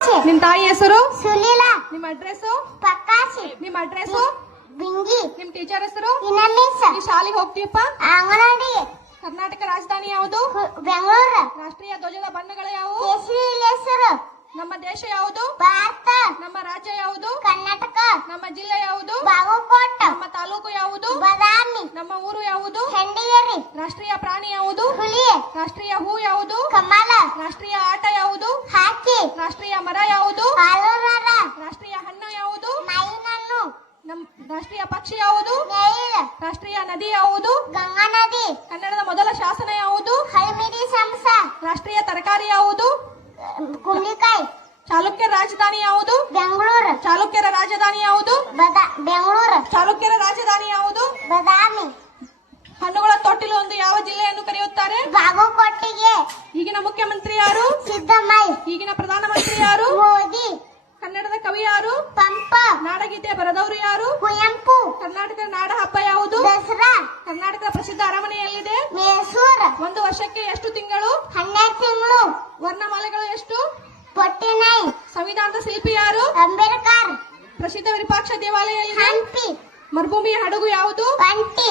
ನಿಮ್ ತಾಯಿ ಹೆಸರು ಸುಲೀಲಾ. ನಿಮ್ ಅಡ್ರೆಸ್ ಪ್ರಕಾಶಿ. ನಿಮ್ ಅಡ್ರೆಸ್ ಬಿಂಗಿ. ನಿಮ್ ಟೀಚರ್ ಹೆಸರು ಇನಮಿಸ್. ಈ ಶಾಲೆಗೆ ಹೋಗ್ತೀಯಪ್ಪ. ಅಂಗನವಾಡಿ. ಕರ್ನಾಟಕ ರಾಜಧಾನಿ ಯಾವುದು? ಬೆಂಗಳೂರು. ರಾಷ್ಟ್ರೀಯ ಧ್ವಜದ ಬಣ್ಣಗಳು ಯಾವುವು? ಕೇಸರಿ ಹೆಸರು. ನಮ್ಮ ದೇಶ ಯಾವುದು? ಭಾರತ. ನಮ್ಮ ರಾಜ್ಯ ಯಾವುದು? ಕರ್ನಾಟಕ. ನಮ್ಮ ಜಿಲ್ಲೆ ಯಾವುದು? ಬಾಗಲಕೋಟ. ನಮ್ಮ ತಾಲೂಕು ಯಾವುದು? ಬಾದಾಮಿ. ನಮ್ಮ ಊರು ಯಾವುದು? ಹೆಂಡಿಗೇರಿ. ರಾಷ್ಟ್ರೀಯ ಪ್ರಾಣಿ ಯಾವುದು? ಹುಲಿ. ರಾಷ್ಟ್ರೀಯ ಹೂ ಯಾವುದು? ಕಮಲ. ರಾಷ್ಟ್ರೀಯ ಆಟ ಯಾವುದು? ಹಾಕಿ. ರಾಷ್ಟ್ರೀಯ ಮರ ಯಾವುದು? ಆಲೂರರ. ರಾಷ್ಟ್ರೀಯ ಹಣ್ಣು ಯಾವುದು? ಮಾವಿನಹಣ್ಣು. ನಮ್ ರಾಷ್ಟ್ರೀಯ ಪಕ್ಷಿ ಯಾವುದು? ನೈಲ್. ರಾಷ್ಟ್ರೀಯ ನದಿ ಯಾವುದು? ಗಂಗಾ ನದಿ. ಕನ್ನಡದ ಮೊದಲ ಶಾಸನ ಯಾವುದು? ಹಳಮಿಡಿ ಸಂಸ. ರಾಷ್ಟ್ರೀಯ ತರಕಾರಿ ಯಾವುದು? ಕುಂಬಳಿಕಾಯಿ. ಚಾಲುಕ್ಯರ ರಾಜಧಾನಿ ಯಾವುದು? ಬೆಂಗಳೂರು. ಚಾಲುಕ್ಯರ ರಾಜಧಾನಿ ಯಾವುದು? ಬೆಂಗಳೂರು. ಚಾಲುಕ್ಯರ ರಾಜಧಾನಿ ಯಾವುದು? ಬಾದಾಮಿ. ಹಣ್ಣುಗಳ ತೊಟ್ಟಿಲು ಎಂದು ಯಾವ ಜಿಲ್ಲೆಯನ್ನು ಕರೆಯುತ್ತಾರೆ? ಬಾಗಲಕೋಟೆಗೆ. ಈಗಿನ ಮುಖ್ಯಮಂತ್ರಿ ಯಾರು? ಸಿದ್ದರಾಮಯ್ಯ. ಈಗಿನ ಪ್ರಧಾನಮಂತ್ರಿ ಯಾರು? ಮೋದಿ. ಕನ್ನಡದ ಕವಿ ಯಾರು? ಪಂಪ. ನಾಡಗೀತೆ ಬರೆದವರು ಯಾರು? ಕುವೆಂಪು. ಕರ್ನಾಟಕದ ನಾಡ ಹಬ್ಬ ಯಾವುದು? ದಸರಾ. ಕರ್ನಾಟಕದ ಪ್ರಸಿದ್ಧ ಅರಮನೆ ಎಲ್ಲಿದೆ? ಮೈಸೂರು. ಒಂದು ವರ್ಷಕ್ಕೆ ಎಷ್ಟು ತಿಂಗಳು? 12 ತಿಂಗಳು. ವರ್ಣಮಾಲೆಗಳು ಎಷ್ಟು? 49. ಸಂವಿಧಾನದ ಶಿಲ್ಪಿ ಯಾರು? ಅಂಬೇಡ್ಕರ್. ಪ್ರಸಿದ್ಧ ವಿರೂಪಾಕ್ಷ ದೇವಾಲಯ ಎಲ್ಲಿದೆ? ಹಂಪಿ. ಮರುಭೂಮಿಯ ಹಡಗು ಯಾವುದು? ಬಂಟಿ.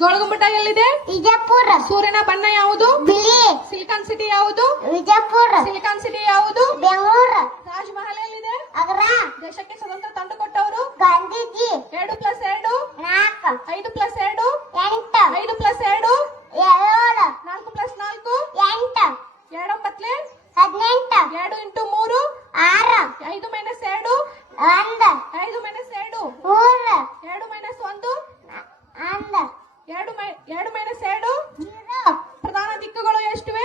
ಗೋಳಗುಮ್ಮಟ ಎಲ್ಲಿದೆ? ವಿಜಯಪುರ. ಸೂರ್ಯನ ಬಣ್ಣ ಯಾವುದು? ಬಿಳಿ. ಸಿಲಿಕಾನ್ ಸಿಟಿ ಯಾವುದು? ವಿಜಯಪುರ. ಸಿಲಿಕಾನ್ ಸಿಟಿ ಯಾವುದು? ಬೆಂಗಳೂರು. ತಾಜ್ ಮಹಲ್ ಎಲ್ಲಿದೆ? ಆಗ್ರ. ದೇಶಕ್ಕೆ ಸ್ವತಂತ್ರ ತಂದುಕೊಟ್ಟವರು? ಗಾಂಧೀಜಿ. 2+2 4. 5+2 8. 5+2 7. 4+4 8. 2 ಕತ್ಲೆ 18. 2 × 3 6. 5 - 2 1. 5 - 2 3. 2 - 1 1. 2 - 2 0. ಪ್ರಧಾನ ದಿಕ್ಕುಗಳು ಎಷ್ಟಿವೆ?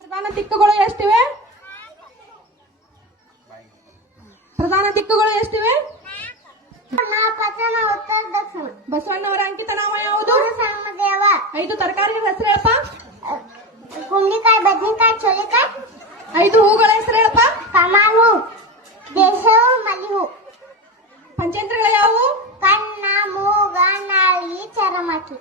ಪ್ರಧಾನ ದಿಕ್ಕುಗಳು ಎಷ್ಟಿವೆ? ಪ್ರಧಾನ ದಿಕ್ಕುಗಳು ಎಷ್ಟಿವೆ? ಪಶ್ಚಿಮ, ಉತ್ತರ, ದಕ್ಷಿಣ. ಬಸವಣ್ಣವರ ಅಂಕಿತ ನಾಮ ಯಾವುದು? ಸಮದೇವ. 5 ತರಕಾರಿಗಳ ಹೆಸರು ಹೇಳಪ್ಪ. ಕುಂಬಳಿಕಾಯಿ, ಬದನೆಕಾಯಿ, ಚೋಳಿಕಾಯಿ. 5 ಹೂಗಳ ಹೆಸರು ಹೇಳಪ್ಪ. ಕಮಲು. ದೇಶವು ಮಲ್ಲಿಹೂ. ಪಂಚೇಂದ್ರಗಳು ಯಾವುವು? ಕಣ್ಣ, ಮೂಗ, ನಾಳಿ, ಚರಮಕಿ.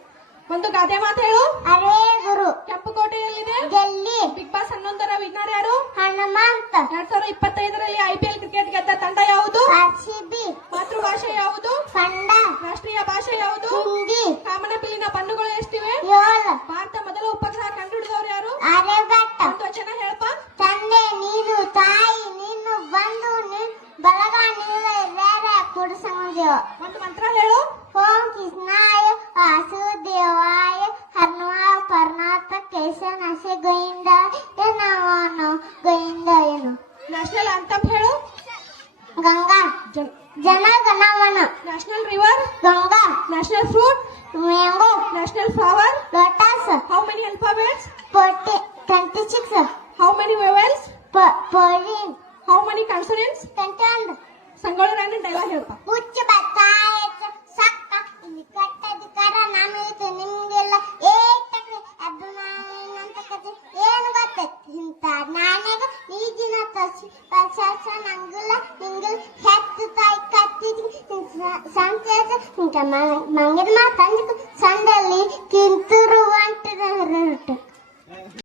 ಒಂದು ಗಾದೆ ಮಾತು ಹೇಳು. ಅರೇ ಗುರು. ಕೆಂಪು ಕೋಟೆ ಎಲ್ಲಿದೆ? ಡೆಲ್ಲಿ. ಬಿಗ್ ಬಾಸ್ 11ರ ವಿನ್ನರ್ ಯಾರು? ಹನುಮಂತ. 2025ರಲ್ಲಿ IPL ಕ್ರಿಕೆಟ್ ಗೆದ್ದ ತಂಡ ಯಾವುದು? RCB. ಮಾತೃಭಾಷೆ ಯಾವುದು? ಕನ್ನಡ. ರಾಷ್ಟ್ರೀಯ ಭಾಷೆ ಯಾವುದು? ಹಿಂದಿ. ಕಾಮನಬಿಲ್ಲಿನ ಬಣ್ಣಗಳು ಎಷ್ಟಿವೆ? 7. ಭಾರತ ಮೊದಲ ಉಪಗ್ರಹ ಕಂಡುಹಿಡಿದವರು ಯಾರು? ಆರ್ಯಭಟ್ಟ. ಒಂದು ವಚನ ಹೇಳಪ್ಪ. ತಂದೆ ನೀನು, ತಾಯಿ ನೀನು, ಬಂಧು ನೀನು, ಬಳಗ ನೀನು, ಬೇರೆ ಕುಡಿಸಂದೇವ. ಒಂದು ಮಂತ್ರ ಹೇಳು. ಓಂ ಕೃಷ್ಣಾಯ ವಾಸುದೇವಾಯ ಹನುಮ ಪರ್ನಾಥ ಕೇಶನಾಶೆ ಗೋವಿಂದ ಏನವನು ಗೋವಿಂದ ಏನು. ನ್ಯಾಷನಲ್ ಆಂಥಮ್ ಹೇಳು. Ganga. Jana Ganamana. National river? Ganga. National fruit? Mango. National flower? Lotus. How many alphabets? 26. How many vowels? 14. How many consonants? 21. Sangolli Rayanna dialogue ಹೇಳಪ್ಪ. ಹುಚ್ಚ ಬತ್ತಾಯ ಸಕ್ಕ ಇಲ್ಲಿ ಕಟ್ಟದಿಕಾರ ನಾನು ಇದು ನಿಮ್ಗೆಲ್ಲ ಏಟಕ್ಕೆ ಅದು ನಾನಂತ ಕತೆ ಏನು ಗೊತ್ತೈತಿ ಇಂತ ನಾನೇಗ ಈಗಿನ ಪ್ರಶಾಸ ನಂಗಿಲ್ಲ ನಿಂಗಿಲ್ಲ ಹೆತ್ತು ತಾಯಿ ಕತ್ತಿದ್ವಿ ಸಂತೇಜ ಇಂತ ಮಂಗಿನ ಮಾತಂದಿತ್ತು ಸಂದಲ್ಲಿ ಕಿಂತು